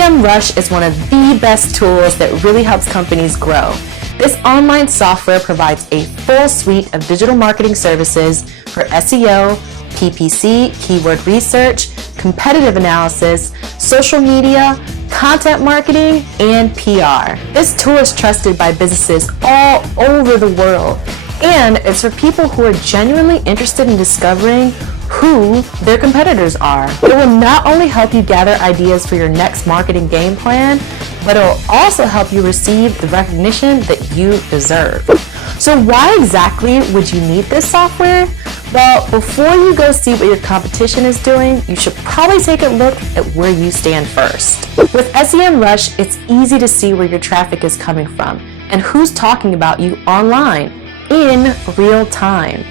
SEMRush is one of the best tools that really helps companies grow. This online software provides a full suite of digital marketing services for SEO, PPC, keyword research, competitive analysis, social media, content marketing, and PR. This tool is trusted by businesses all over the world, and it's for people who are genuinely interested in discovering who their competitors are. It will not only help you gather ideas for your next marketing game plan, but it will also help you receive the recognition that you deserve. So why exactly would you need this software? Well, before you go see what your competition is doing, you should probably take a look at where you stand first. With SEMRush, it's easy to see where your traffic is coming from and who's talking about you online in real time.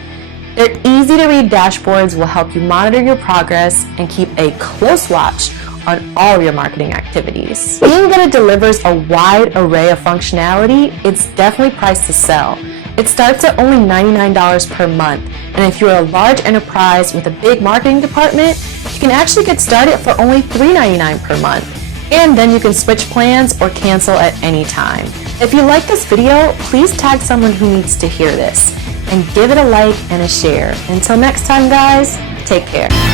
Their easy-to-read dashboards will help you monitor your progress and keep a close watch on all your marketing activities. Being that it delivers a wide array of functionality, it's definitely priced to sell. It starts at only $99 per month, and if you're a large enterprise with a big marketing department, you can actually get started for only $3.99 per month. And then you can switch plans or cancel at any time. If you like this video, please tag someone who needs to hear this, and give it a like and a share. Until next time, guys, take care.